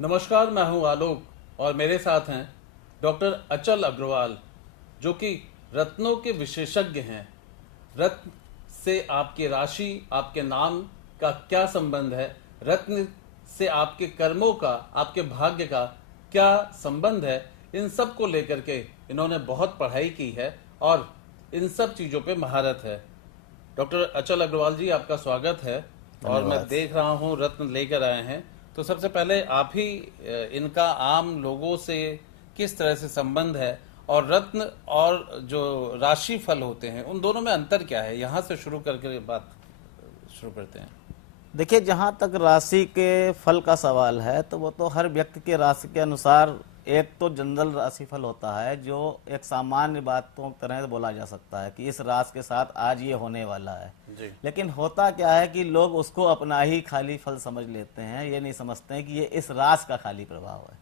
नमस्कार, मैं हूं आलोक और मेरे साथ हैं डॉक्टर अचल अग्रवाल, जो कि रत्नों के विशेषज्ञ हैं। रत्न से आपकी राशि, आपके नाम का क्या संबंध है? रत्न से आपके कर्मों का, आपके भाग्य का क्या संबंध है? इन सब को लेकर के इन्होंने बहुत पढ़ाई की है और इन सब चीज़ों पे महारत है। डॉक्टर अचल अग्रवाल जी, आपका स्वागत है। और मैं धन्यवाद। देख रहा हूँ रत्न लेकर आए हैं, तो सबसे पहले आप ही इनका आम लोगों से किस तरह से संबंध है, और रत्न और जो राशि फल होते हैं उन दोनों में अंतर क्या है, यहाँ से शुरू करके बात शुरू करते हैं। देखिए, जहाँ तक राशि के फल का सवाल है तो वो तो हर व्यक्ति के राशि के अनुसार एक तो जनरल राशि फल होता है, जो एक सामान्य बातों की तरह बोला जा सकता है कि इस राशि के साथ आज ये होने वाला है। जी। लेकिन होता क्या है कि लोग उसको अपना ही खाली फल समझ लेते हैं, ये नहीं समझते हैं कि ये इस राशि का खाली प्रभाव है।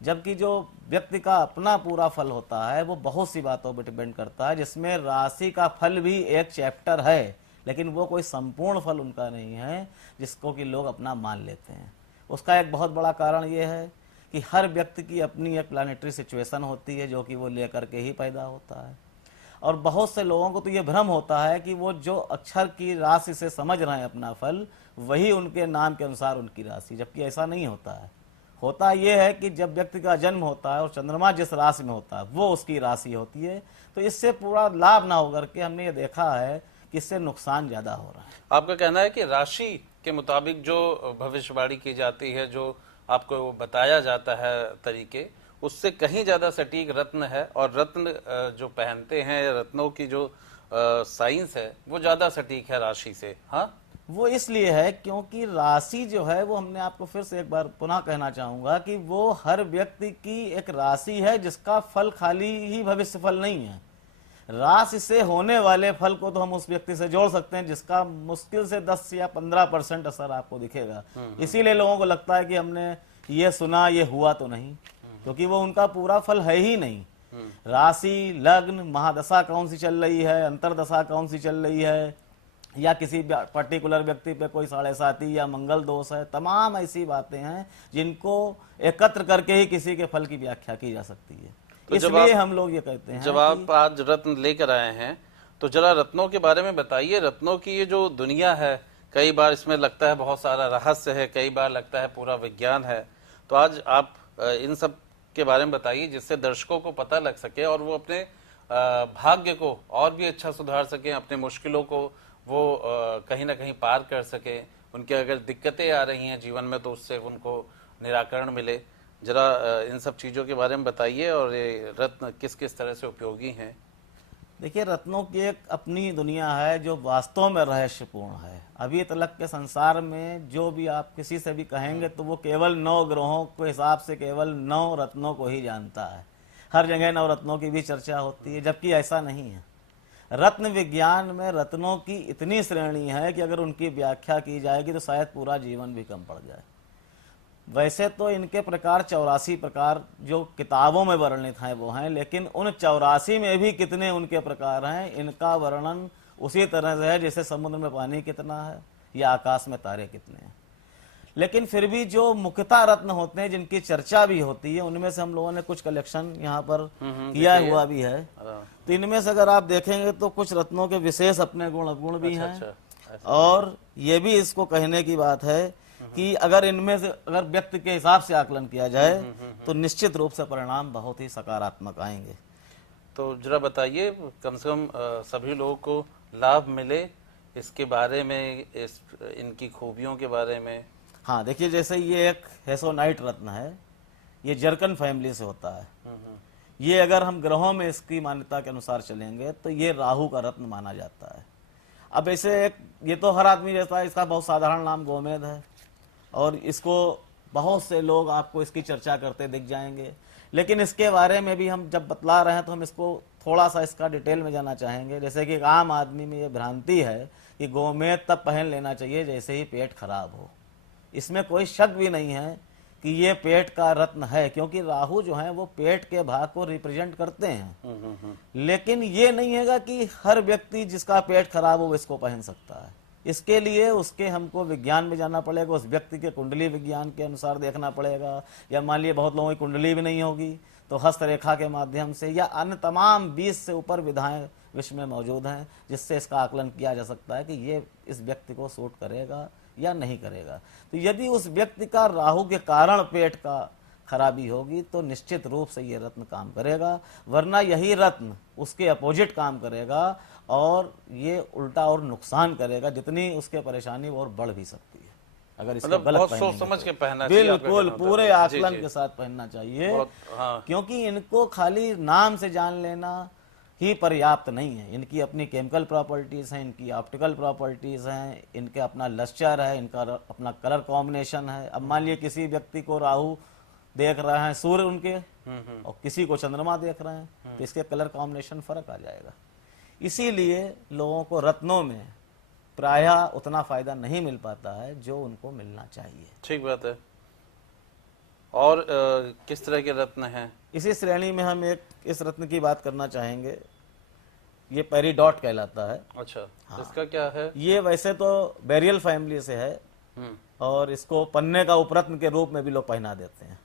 जबकि जो व्यक्ति का अपना पूरा फल होता है वो बहुत सी बातों पर डिपेंड करता है, जिसमें राशि का फल भी एक चैप्टर है, लेकिन वो कोई संपूर्ण फल उनका नहीं है जिसको कि लोग अपना मान लेते हैं। उसका एक बहुत बड़ा कारण ये है कि हर व्यक्ति की अपनी एक प्लानिटरी सिचुएशन होती है जो कि वो लेकर के ही पैदा होता है। और बहुत से लोगों को तो ये भ्रम होता है कि वो जो अक्षर की राशि से समझ रहे हैं अपना फल, वही उनके नाम के अनुसार उनकी राशि, जबकि ऐसा नहीं होता है। होता यह है कि जब व्यक्ति का जन्म होता है और चंद्रमा जिस राशि में होता है वो उसकी राशि होती है। तो इससे पूरा लाभ ना होकर के हमने ये देखा है कि इससे नुकसान ज्यादा हो रहा है। आपका कहना है कि राशि के मुताबिक जो भविष्यवाणी की जाती है, जो आपको बताया जाता है तरीके, उससे कहीं ज्यादा सटीक रत्न है, और रत्न जो पहनते हैं, रत्नों की जो साइंस है वो ज्यादा सटीक है राशि से। हाँ, वो इसलिए है क्योंकि राशि जो है वो, हमने आपको फिर से एक बार पुनः कहना चाहूंगा कि वो हर व्यक्ति की एक राशि है जिसका फल खाली ही भविष्य फल नहीं है। राशि से होने वाले फल को तो हम उस व्यक्ति से जोड़ सकते हैं जिसका मुश्किल से 10 या 15% असर आपको दिखेगा। इसीलिए लोगों को लगता है कि हमने ये सुना, ये हुआ तो नहीं, क्योंकि वो उनका पूरा फल है ही नहीं। राशि, लग्न, महादशा कौन सी चल रही है, अंतरदशा कौन सी चल रही है, या किसी पर्टिकुलर व्यक्ति पे कोई 7.5 या मंगल दोष है, तमाम ऐसी बातें हैं जिनको एकत्र करके ही किसी के फल की व्याख्या की जा सकती है। तो इसलिए हम लोग ये कहते हैं जब आप आज रत्न लेकर आए हैं, तो जरा रत्नों के बारे में बताइए। रत्नों की ये जो दुनिया है, कई बार इसमें लगता है बहुत सारा रहस्य है, कई बार लगता है पूरा विज्ञान है। तो आज आप इन सब के बारे में बताइए, जिससे दर्शकों को पता लग सके और वो अपने भाग्य को और भी अच्छा सुधार सकें, अपने मुश्किलों को वो कहीं ना कहीं पार कर सके। उनके अगर दिक्कतें आ रही हैं जीवन में तो उससे उनको निराकरण मिले। जरा इन सब चीज़ों के बारे में बताइए, और ये रत्न किस किस तरह से उपयोगी हैं। देखिए, रत्नों की एक अपनी दुनिया है जो वास्तव में रहस्यपूर्ण है। अभी तक के संसार में जो भी आप किसी से भी कहेंगे तो वो केवल 9 ग्रहों के हिसाब से केवल 9 रत्नों को ही जानता है। हर जगह 9 रत्नों की भी चर्चा होती है, जबकि ऐसा नहीं है। रत्न विज्ञान में रत्नों की इतनी श्रेणी है कि अगर उनकी व्याख्या की जाएगी तो शायद पूरा जीवन भी कम पड़ जाए। वैसे तो इनके प्रकार 84 प्रकार जो किताबों में वर्णित हैं वो हैं, लेकिन उन 84 में भी कितने उनके प्रकार हैं, इनका वर्णन उसी तरह से है जैसे समुद्र में पानी कितना है या आकाश में तारे कितने हैं। लेकिन फिर भी जो मुख्यतः रत्न होते हैं जिनकी चर्चा भी होती है, उनमें से हम लोगों ने कुछ कलेक्शन यहाँ पर किया हुआ भी है। तो इनमें से अगर आप देखेंगे तो कुछ रत्नों के विशेष अपने गुण अवगुण भी हैं। और ये भी इसको कहने की बात है कि अगर इनमें से अगर व्यक्ति के हिसाब से आकलन किया जाए तो निश्चित रूप से परिणाम बहुत ही सकारात्मक आएंगे। तो जरा बताइए, कम से कम सभी लोगों को लाभ मिले इसके बारे में, इनकी खूबियों के बारे में। हाँ, देखिए, जैसे ये एक हेसोनाइट रत्न है, ये जर्कन फैमिली से होता है। ये अगर हम ग्रहों में इसकी मान्यता के अनुसार चलेंगे तो ये राहु का रत्न माना जाता है। अब ऐसे एक, ये तो हर आदमी जैसा है, इसका बहुत साधारण नाम गोमेद है, और इसको बहुत से लोग आपको इसकी चर्चा करते दिख जाएंगे। लेकिन इसके बारे में भी हम जब बतला रहे हैं तो हम इसको थोड़ा सा इसका डिटेल में जाना चाहेंगे। जैसे कि एक आम आदमी में ये भ्रांति है कि गोमेद तब पहन लेना चाहिए जैसे ही पेट खराब हो। इसमें कोई शक भी नहीं है कि ये पेट का रत्न है, क्योंकि राहु जो है वो पेट के भाग को रिप्रेजेंट करते हैं। लेकिन ये नहीं हैगा कि हर व्यक्ति जिसका पेट खराब हो वो इसको पहन सकता है। इसके लिए उसके हमको विज्ञान में जाना पड़ेगा, उस व्यक्ति के कुंडली विज्ञान के अनुसार देखना पड़ेगा, या मान लिए बहुत लोगों की कुंडली भी नहीं होगी तो हस्तरेखा के माध्यम से, या अन्य तमाम 20 से ऊपर विधाएं विश्व में मौजूद हैं जिससे इसका आकलन किया जा सकता है कि ये इस व्यक्ति को सूट करेगा या नहीं करेगा। तो यदि उस व्यक्ति का राहु के कारण पेट का खराबी होगी तो निश्चित रूप से ये रत्न काम करेगा, वरना यही रत्न उसके अपोजिट काम करेगा और ये उल्टा और नुकसान करेगा। जितनी उसके परेशानी वो और बढ़ भी सकती है अगर इसको मतलब गलत बहुत सोच पहनेंगे समझ तो। के पहनना चाहिए, आपका बिल्कुल कहना मतलब पूरे है। जी, आकलन जी। के साथ पहनना चाहिए, बहुत, हाँ। क्योंकि इनको खाली नाम से जान लेना ही पर्याप्त नहीं है। इनकी अपनी केमिकल प्रॉपर्टीज हैं, इनकी ऑप्टिकल प्रॉपर्टीज हैं, इनके अपना लस्टर है, इनका अपना कलर कॉम्बिनेशन है। अब मान लिए किसी व्यक्ति को राहु देख रहे हैं सूर्य उनके, और किसी को चंद्रमा देख रहे हैं, तो इसके कलर कॉम्बिनेशन फर्क आ जाएगा। इसीलिए लोगों को रत्नों में प्रायः उतना फायदा नहीं मिल पाता है जो उनको मिलना चाहिए। ठीक बात है। और किस तरह के रत्न हैं? इसी श्रेणी में हम एक इस रत्न की बात करना चाहेंगे, ये पेरीडॉट कहलाता है। अच्छा, इसका क्या है? ये वैसे तो बेरियल फैमिली से है और इसको पन्ने का उपरत्न के रूप में भी लोग पहना देते हैं,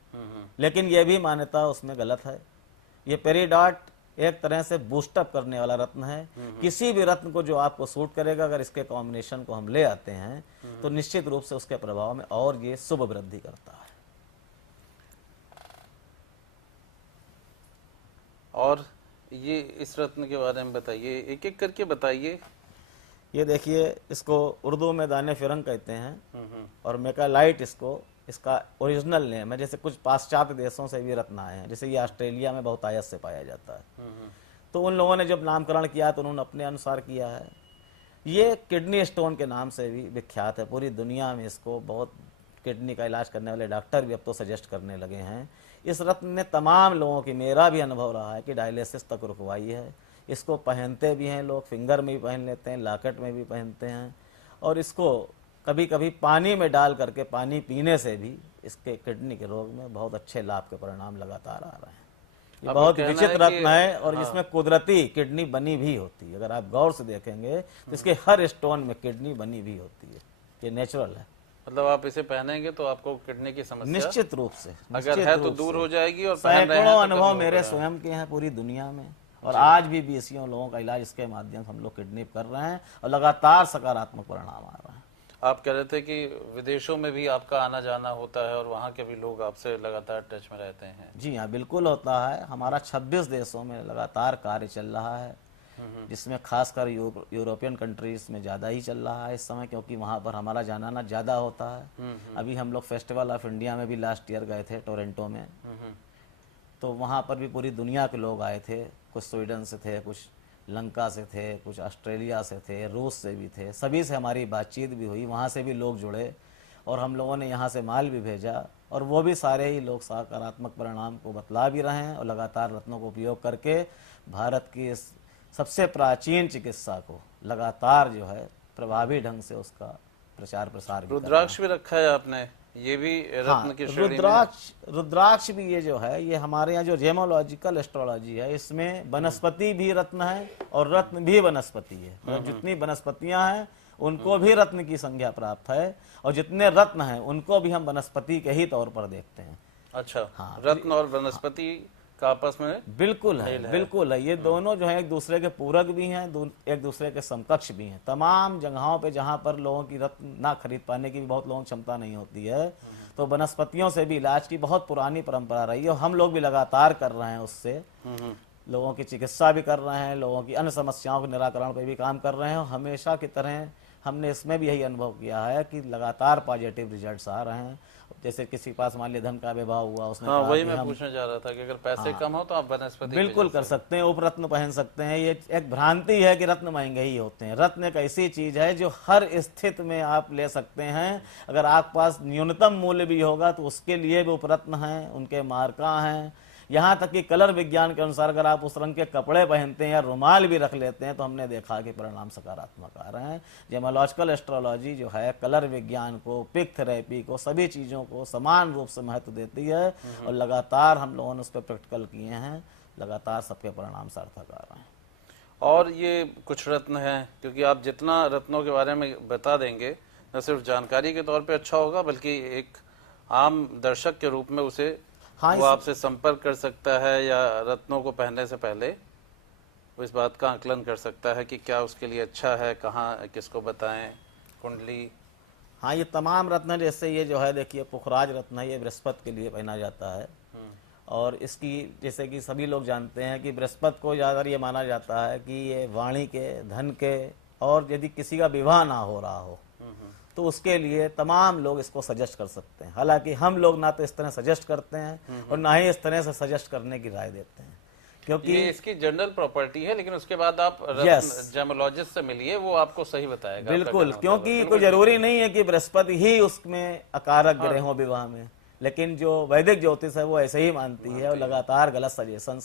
लेकिन ये भी मान्यता उसमें गलत है। ये पेरीडॉट एक तरह से बूस्टअप करने वाला रत्न है। किसी भी रत्न को जो आपको सूट करेगा, अगर इसके कॉम्बिनेशन को हम ले आते हैं तो निश्चित रूप से उसके प्रभाव में और ये शुभ वृद्धि करता है। और ये इस रत्न के बारे में बताइए, एक एक करके बताइए। ये देखिए, इसको उर्दू में दाने फिरंग कहते हैं और मेकालाइट इसका ओरिजिनल नेम है। जैसे कुछ पाश्चात्य देशों से भी रत्न आए हैं, जैसे ये ऑस्ट्रेलिया में बहुत आयत से पाया जाता है। तो उन लोगों ने जब नामकरण किया तो उन्होंने अपने अनुसार किया है। ये किडनी स्टोन के नाम से भी विख्यात है, पूरी दुनिया में इसको बहुत किडनी का इलाज करने वाले डॉक्टर भी अब तो सजेस्ट करने लगे हैं। इस रत्न ने तमाम लोगों की, मेरा भी अनुभव रहा है कि डायलिसिस तक रुकवाई है। इसको पहनते भी हैं लोग, फिंगर में भी पहन लेते हैं, लॉकेट में भी पहनते हैं, और इसको कभी कभी पानी में डाल करके पानी पीने से भी इसके किडनी के रोग में बहुत अच्छे लाभ के परिणाम लगातार आ रहे हैं। ये आपका बहुत कहना है विचित्र कि- रत्न है और जिसमें कुदरती किडनी बनी भी होती है। अगर आप गौर से देखेंगे तो इसके हर स्टोन में किडनी बनी भी होती है, ये नेचुरल है। मतलब आप इसे पहनेंगे तो आपको किडनी की समस्या निश्चित रूप से, अगर निश्चित है तो रूप दूर से। हो जाएगी, और पहन रहे हैं सैकड़ों तो अनुभव कभी मेरे होगा। स्वयं के हैं पूरी दुनिया में, और आज भी 20 लोगों का इलाज इसके माध्यम से हम लोग किडनी कर रहे हैं और लगातार सकारात्मक परिणाम आ रहे हैं। आप कह रहे थे कि विदेशों में भी आपका आना जाना होता है और वहाँ के भी लोग आपसे लगातार टच में रहते हैं। जी हाँ, बिल्कुल होता है। हमारा 26 देशों में लगातार कार्य चल रहा है, जिसमें खासकर यूरोपियन कंट्रीज में ज़्यादा ही चल रहा है इस समय, क्योंकि वहाँ पर हमारा जाना आना ज़्यादा होता है। अभी हम लोग फेस्टिवल ऑफ इंडिया में भी लास्ट ईयर गए थे टोरंटो में, तो वहाँ पर भी पूरी दुनिया के लोग आए थे। कुछ स्वीडन से थे, कुछ लंका से थे, कुछ ऑस्ट्रेलिया से थे, रूस से भी थे। सभी से हमारी बातचीत भी हुई, वहाँ से भी लोग जुड़े और हम लोगों ने यहाँ से माल भी भेजा, और वो भी सारे ही लोग सकारात्मक परिणाम को बतला भी रहे हैं और लगातार रत्नों को उपयोग करके भारत की इस सबसे प्राचीन चिकित्सा को लगातार जो है प्रभावी ढंग से उसका प्रचार प्रसार भी कर रहे हैं। रुद्राक्ष भी रखा है आपने, ये भी हाँ, रत्न की श्रेणी में? रुद्राक्ष भी ये जो है, ये हमारे यहाँ जो जेमोलॉजिकल एस्ट्रोलॉजी है, इसमें वनस्पति भी रत्न है और रत्न भी वनस्पति है। मतलब जितनी वनस्पतियां हैं उनको भी रत्न की संज्ञा प्राप्त है, और जितने रत्न हैं उनको भी हम वनस्पति के ही तौर पर देखते हैं। अच्छा, हाँ, रत्न और वनस्पति का आपस में बिल्कुल है, बिल्कुल है। ये दोनों जो है एक दूसरे के पूरक भी हैं, एक दूसरे के समकक्ष भी हैं। तमाम जगहों पे जहाँ पर लोगों की रत्न ना खरीद पाने की भी बहुत लोगों की क्षमता नहीं होती है, तो वनस्पतियों से भी इलाज की बहुत पुरानी परंपरा रही है और हम लोग भी लगातार कर रहे हैं। उससे लोगों की चिकित्सा भी कर रहे हैं, लोगों की अन्य समस्याओं के निराकरण पे भी काम कर रहे हैं। और हमेशा की तरह हमने इसमें भी यही अनुभव किया है कि लगातार पॉजिटिव रिजल्ट्स आ रहे हैं। जैसे किसी के पास मान लिया धन का विभाव हुआ, उसने हाँ, कहा वही कि मैं हम पूछने जा रहा था कि अगर पैसे कम हो तो आप वनस्पति बिल्कुल कर सकते हैं, उपरत्न पहन सकते हैं। ये एक भ्रांति है कि रत्न महंगे ही होते हैं। रत्न एक ऐसी चीज है जो हर स्थिति में आप ले सकते हैं। अगर आपके पास न्यूनतम मूल्य भी होगा तो उसके लिए भी उपरत्न हैं, उनके मार्का हैं। यहाँ तक कि कलर विज्ञान के अनुसार अगर आप उस रंग के कपड़े पहनते हैं या रुमाल भी रख लेते हैं तो हमने देखा कि परिणाम सकारात्मक आ रहे हैं। जेमोलॉजिकल एस्ट्रोलॉजी जो है कलर विज्ञान को, पिक थेरेपी को, सभी चीज़ों को समान रूप से महत्व देती है और लगातार हम लोगों ने उस पर प्रैक्टिकल किए हैं, लगातार सबके परिणाम सार्थक आ रहे हैं। और ये कुछ रत्न हैं, क्योंकि आप जितना रत्नों के बारे में बता देंगे न सिर्फ जानकारी के तौर पे अच्छा होगा, बल्कि एक आम दर्शक के रूप में उसे हाँ, वो आपसे संपर्क कर सकता है, या रत्नों को पहनने से पहले वो इस बात का आकलन कर सकता है कि क्या उसके लिए अच्छा है, कहाँ किसको बताएं, कुंडली। हाँ, ये तमाम रत्न जैसे ये जो है देखिए पुखराज रत्न है, ये बृहस्पति के लिए पहना जाता है। और इसकी जैसे कि सभी लोग जानते हैं कि बृहस्पति को ज़्यादातर ये माना जाता है कि ये वाणी के, धन के, और यदि किसी का विवाह ना हो रहा हो तो उसके लिए तमाम लोग इसको सजेस्ट कर सकते हैं। हालांकि हम लोग ना तो इस तरह सजेस्ट करते हैं और ना ही इस तरह से सजेस्ट करने की राय देते हैं, क्योंकि ये इसकी जनरल प्रॉपर्टी है, लेकिन उसके बाद आप Yes. जेमोलॉजिस्ट से मिलिए, वो आपको सही बताएगा। बिल्कुल, आपका क्योंकि कहना कोई मतलब जरूरी नहीं है कि बृहस्पति ही उसमें अकारक ग्रह हो विवाह में, लेकिन जो वैदिक ज्योतिष है वो ऐसे ही मानती है। और लगातार गलत सजेशन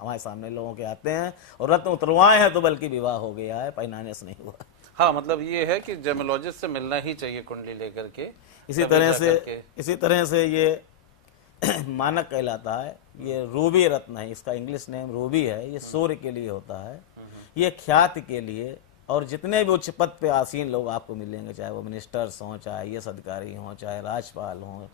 हमारे सामने लोगों के आते हैं, और रत्न उतरवाए हैं तो बल्कि विवाह हो गया है, पहनाने से नहीं हुआ। हाँ, मतलब ये है कि जेमोलॉजिस्ट से मिलना ही चाहिए कुंडली लेकर के। इसी तरह से ये मानक कहलाता है। ये रूबी रत्न है, इसका इंग्लिश नेम रूबी है। ये सूर्य के लिए होता है, ये ख्याति के लिए। और जितने भी उच्च पद पे आसीन लोग आपको मिलेंगे, चाहे वो मिनिस्टर्स हों, चाहे ये अधिकारी हों, चाहे राज्यपाल हों,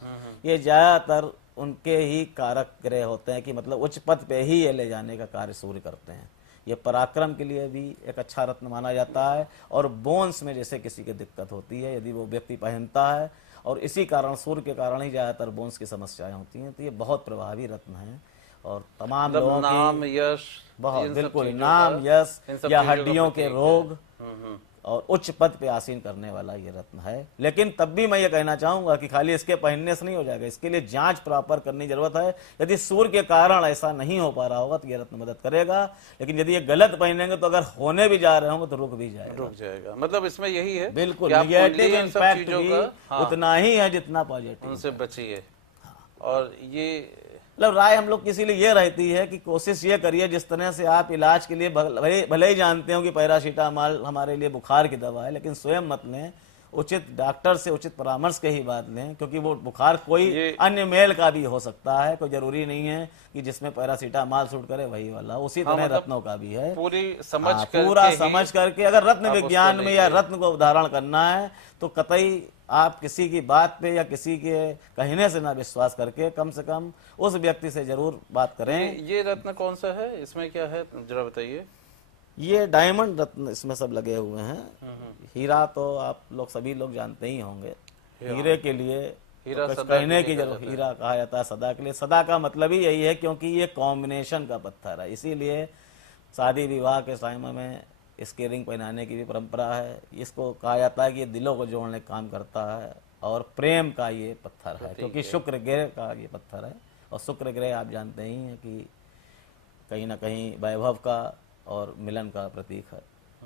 ये ज्यादातर उनके ही कारक ग्रह होते हैं कि मतलब उच्च पद पे ही ये ले जाने का कार्य सूर्य करते हैं। ये पराक्रम के लिए भी एक अच्छा रत्न माना जाता है। और बोन्स में जैसे किसी की दिक्कत होती है, यदि वो व्यक्ति पहनता है, और इसी कारण सूर्य के कारण ही ज्यादातर बोन्स की समस्याएं होती हैं, तो ये बहुत प्रभावी रत्न है। और तमाम मतलब लोगों नाम, की यश, बहुत इन सब बिल्कुल चीजों नाम, का- यश इन सब या चीजों का हड्डियों के प्रतीक है। रोग हम्म। और उच्च पद पे आसीन करने वाला ये रत्न है। लेकिन तब भी मैं ये कहना चाहूंगा कि खाली इसके पहनने से नहीं हो जाएगा, इसके लिए जांच प्रॉपर करने की जरूरत है। यदि सूर्य के कारण ऐसा नहीं हो पा रहा होगा तो ये रत्न मदद करेगा, लेकिन यदि ये गलत पहनेंगे तो अगर होने भी जा रहे होंगे तो रुक भी जाएगा। रुक जाएगा। मतलब इसमें यही है बिल्कुल, कि आप निगेटिव कुंडली इन सब इम्पैक्ट चीजों भी का उतना ही है जितना पॉजिटिव। उनसे बचिए। और ये मतलब राय हम लोग की इसीलिए ये रहती है कि कोशिश ये करिए, जिस तरह से आप इलाज के लिए भले ही जानते हो कि पैरासीटामॉल हमारे लिए बुखार की दवा है, लेकिन स्वयं मत लें, उचित डॉक्टर से उचित परामर्श के ही बात लें, क्योंकि वो बुखार कोई अन्य मेल का भी हो सकता है। कोई जरूरी नहीं है कि जिसमें पैरासीटामॉल सूट करे वही वाला। उसी तरह मतलब रत्नों का भी है। पूरी समझ पूरा करके समझ करके अगर रत्न आप विज्ञान उसको में या लीजिए। रत्न को उदाहरण करना है तो कतई आप किसी की बात पे या किसी के कहने से ना विश्वास करके कम से कम उस व्यक्ति से जरूर बात करें। ये रत्न कौन सा है, इसमें क्या है, जरा बताइए। ये डायमंड रत्न इसमें सब लगे हुए हैं। हीरा तो आप लोग सभी लोग जानते ही होंगे। हीरे के लिए हीरा तो कुछ सदा के कहने लिए की कहा जरूरत, जाता है। हीरा कहा जाता है सदा के लिए। सदा का मतलब ही यही है क्योंकि ये कॉम्बिनेशन का पत्थर है, इसीलिए शादी विवाह के टाइम में इसके रिंग पहनाने की भी परंपरा है। इसको कहा जाता है कि ये दिलों को जोड़ने का काम करता है और प्रेम का ये पत्थर है, क्योंकि शुक्र ग्रह का ये पत्थर है। और शुक्र ग्रह आप जानते ही हैं कि कहीं ना कहीं वैभव का और मिलन का प्रतीक है,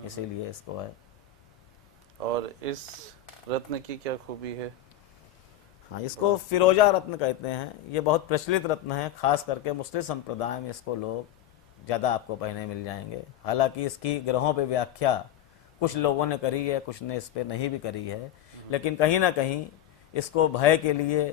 इसीलिए इसको है। और इस रत्न की क्या खूबी है? हाँ, इसको फिरोजा रत्न कहते हैं। ये बहुत प्रचलित रत्न है, खास करके मुस्लिम संप्रदाय में इसको लोग ज़्यादा आपको पहने मिल जाएंगे। हालांकि इसकी ग्रहों पे व्याख्या कुछ लोगों ने करी है, कुछ ने इस पे नहीं भी करी है, लेकिन कहीं ना कहीं इसको भय के लिए,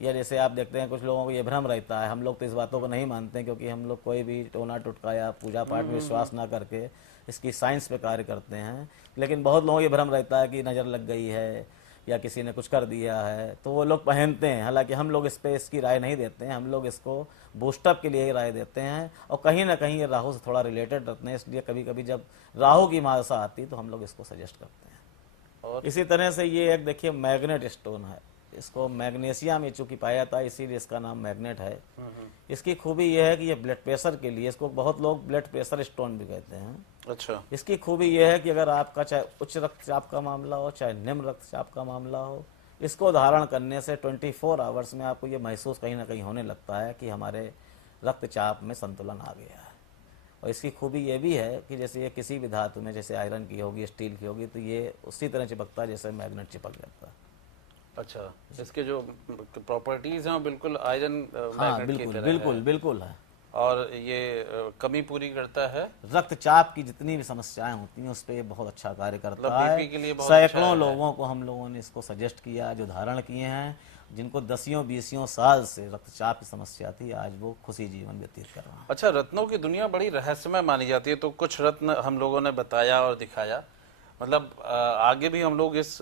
या जैसे आप देखते हैं कुछ लोगों को ये भ्रम रहता है, हम लोग तो इस बातों को नहीं मानते क्योंकि हम लोग कोई भी टोना टुटका या पूजा पाठ में विश्वास ना करके इसकी साइंस पे कार्य करते हैं, लेकिन बहुत लोगों को ये भ्रम रहता है कि नज़र लग गई है या किसी ने कुछ कर दिया है तो वो लोग पहनते हैं। हालांकि हम लोग इस पे इसकी राय नहीं देते हैं, हम लोग इसको बूस्टअप के लिए ही राय देते हैं। और कहीं ना कहीं ये राहु से थोड़ा रिलेटेड रखते हैं, इसलिए कभी कभी जब राहु की मादशा आती तो हम लोग इसको सजेस्ट करते हैं। और इसी तरह से ये एक देखिए मैग्नेट स्टोन है, इसको मैग्नीशियम में चूंकि पाया जाता है इसीलिए इसका नाम मैग्नेट है। इसकी खूबी यह है कि ये ब्लड प्रेशर के लिए, इसको बहुत लोग ब्लड प्रेशर स्टोन भी कहते हैं। अच्छा, इसकी खूबी यह है कि अगर आपका चाहे उच्च रक्तचाप का मामला हो चाहे निम्न रक्तचाप का मामला हो, इसको धारण करने से 24 आवर्स में आपको ये महसूस कहीं ना कहीं होने लगता है कि हमारे रक्तचाप में संतुलन आ गया है। और इसकी खूबी ये भी है कि जैसे ये किसी भी धातु में, जैसे आयरन की होगी, स्टील की होगी, तो ये उसी तरह चिपकता है जैसे मैग्नेट चिपक जाता है। अच्छा, इसके जो प्रॉपर्टीज हैं वो बिल्कुल आयरन हाँ, मैग्नेट की बिल्कुल तरह बिल्कुल है। बिल्कुल है। और ये कमी पूरी करता है। रक्तचाप की जितनी भी समस्याएं होती हैं उस पर ये बहुत अच्छा कार्य करता मतलब है। बीपी के लिए बहुत अच्छा सैकड़ों है। लोगों को हम लोगों ने इसको सजेस्ट किया, जो धारण किए हैं, जिनको 10-20 साल से रक्तचाप की समस्या थी, आज वो खुशी जीवन व्यतीत कर रहे हैं। अच्छा, रत्नों की दुनिया बड़ी रहस्यमय मानी जाती है, तो कुछ रत्न हम लोगों ने बताया और दिखाया। मतलब आगे भी हम लोग इस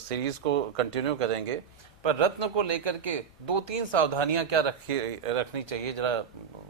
सीरीज को कंटिन्यू करेंगे, पर रत्न को लेकर के 2-3 सावधानियां क्या रखनी चाहिए, जरा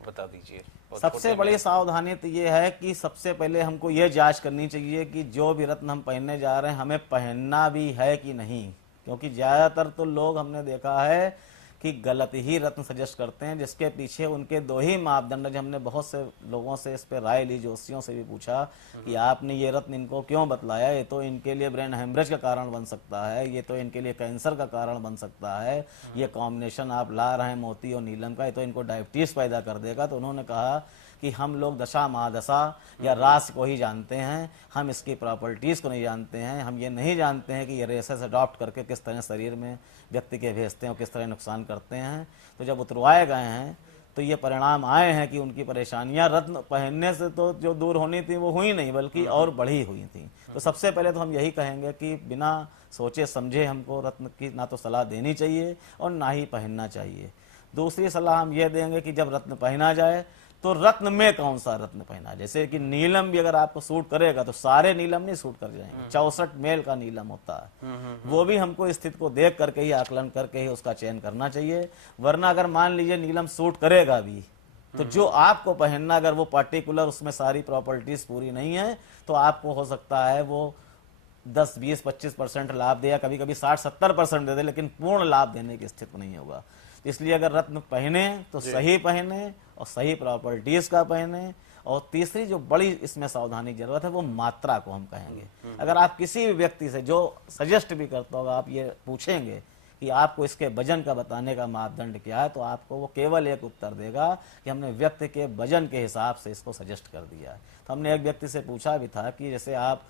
बता दीजिए। और सबसे छोटे बड़ी में- सावधानी तो ये है कि सबसे पहले हमको ये जांच करनी चाहिए कि जो भी रत्न हम पहनने जा रहे हैं हमें पहनना भी है कि नहीं, क्योंकि ज़्यादातर तो लोग हमने देखा है कि गलत ही रत्न सजेस्ट करते हैं, जिसके पीछे उनके 2 ही मापदंड। जब हमने बहुत से लोगों से इस पर राय ली, जोशियों से भी पूछा कि आपने ये रत्न इनको क्यों बतलाया, ये तो इनके लिए ब्रेन हेमरेज का कारण बन सकता है, ये तो इनके लिए कैंसर का कारण बन सकता है, ये कॉम्बिनेशन आप ला रहे हैं मोती और नीलम का, ये तो इनको डायबिटीज़ पैदा कर देगा। तो उन्होंने कहा कि हम लोग दशा महादशा या रास को ही जानते हैं, हम इसकी प्रॉपर्टीज़ को नहीं जानते हैं, हम ये नहीं जानते हैं कि ये रेसेस अडॉप्ट करके किस तरह शरीर में व्यक्ति के भेजते हैं और किस तरह नुकसान करते हैं। तो जब उतरवाए गए हैं तो ये परिणाम आए हैं कि उनकी परेशानियां रत्न पहनने से तो जो दूर होनी थी वो हुई नहीं, बल्कि और बढ़ी हुई थी। तो सबसे पहले तो हम यही कहेंगे कि बिना सोचे समझे हमको रत्न की ना तो सलाह देनी चाहिए और ना ही पहनना चाहिए। दूसरी सलाह हम ये देंगे कि जब रत्न पहना जाए तो रत्न में कौन सा रत्न पहना, जैसे कि नीलम भी अगर आपको सूट करेगा तो सारे नीलम नहीं सूट कर जाएंगे, 64 मेल का नीलम होता है, वो भी हमको स्थिति को देख करके ही, आकलन करके ही उसका चयन करना चाहिए। वरना अगर मान लीजिए नीलम सूट करेगा भी तो जो आपको पहनना, अगर वो पर्टिकुलर उसमें सारी प्रॉपर्टीज पूरी नहीं है तो आपको हो सकता है वो 10, 20, 25% लाभ दे या कभी कभी 60-70% दे दे, लेकिन पूर्ण लाभ देने की स्थिति नहीं होगा। इसलिए अगर रत्न पहने तो सही पहने और सही प्रॉपर्टीज का पहने। और तीसरी जो बड़ी इसमें सावधानी की जरूरत है वो मात्रा को हम कहेंगे। अगर आप किसी भी व्यक्ति से जो सजेस्ट भी करता होगा, आप ये पूछेंगे कि आपको इसके वजन का बताने का मापदंड क्या है, तो आपको वो केवल एक उत्तर देगा कि हमने व्यक्ति के वजन के हिसाब से इसको सजेस्ट कर दिया है। तो हमने एक व्यक्ति से पूछा भी था कि जैसे आप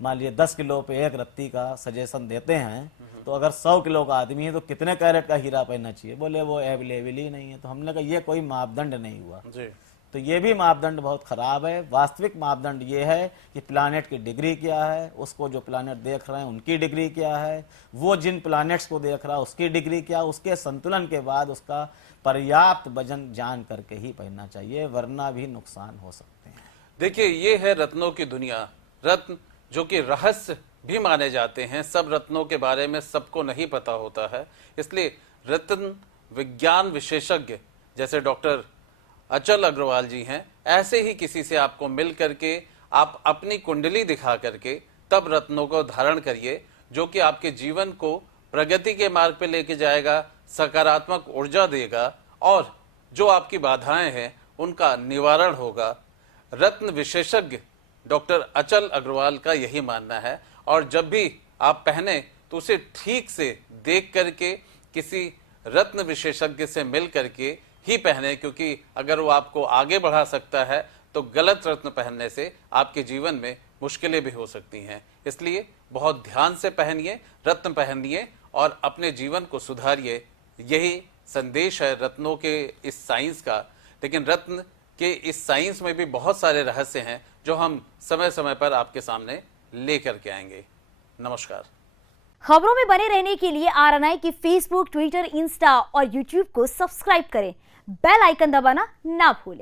मान लीजिए 10 किलो पे एक रत्ती का सजेशन देते हैं, तो अगर 100 किलो का आदमी है तो कितने कैरेट का हीरा पहनना चाहिए, बोले वो अवेलेबल ही नहीं है। तो हमने कहा ये कोई मापदंड नहीं हुआ जी। तो ये भी मापदंड बहुत खराब है। वास्तविक मापदंड ये है कि प्लानेट की डिग्री क्या है, उसको जो प्लानेट देख रहे हैं उनकी डिग्री क्या है, वो जिन प्लानेट्स को देख रहा है उसकी डिग्री क्या, उसके संतुलन के बाद उसका पर्याप्त वजन जान करके ही पहनना चाहिए, वरना भी नुकसान हो सकते हैं। देखिए, ये है रत्नों की दुनिया। रत्न जो कि रहस्य भी माने जाते हैं, सब रत्नों के बारे में सबको नहीं पता होता है। इसलिए रत्न विज्ञान विशेषज्ञ जैसे डॉक्टर अचल अग्रवाल जी हैं, ऐसे ही किसी से आपको मिल करके आप अपनी कुंडली दिखा करके तब रत्नों को धारण करिए, जो कि आपके जीवन को प्रगति के मार्ग पे लेके जाएगा, सकारात्मक ऊर्जा देगा और जो आपकी बाधाएं हैं उनका निवारण होगा। रत्न विशेषज्ञ डॉक्टर अचल अग्रवाल का यही मानना है। और जब भी आप पहने तो उसे ठीक से देख करके किसी रत्न विशेषज्ञ से मिल करके ही पहने, क्योंकि अगर वो आपको आगे बढ़ा सकता है तो गलत रत्न पहनने से आपके जीवन में मुश्किलें भी हो सकती हैं। इसलिए बहुत ध्यान से पहनिए, रत्न पहनिए और अपने जीवन को सुधारिए। यही संदेश है रत्नों के इस साइंस का। लेकिन रत्न के इस साइंस में भी बहुत सारे रहस्य हैं जो हम समय समय पर आपके सामने लेकर के आएंगे। नमस्कार। खबरों में बने रहने के लिए RNI की फेसबुक, ट्विटर, इंस्टा और यूट्यूब को सब्सक्राइब करें। बेल आइकन दबाना ना भूलें।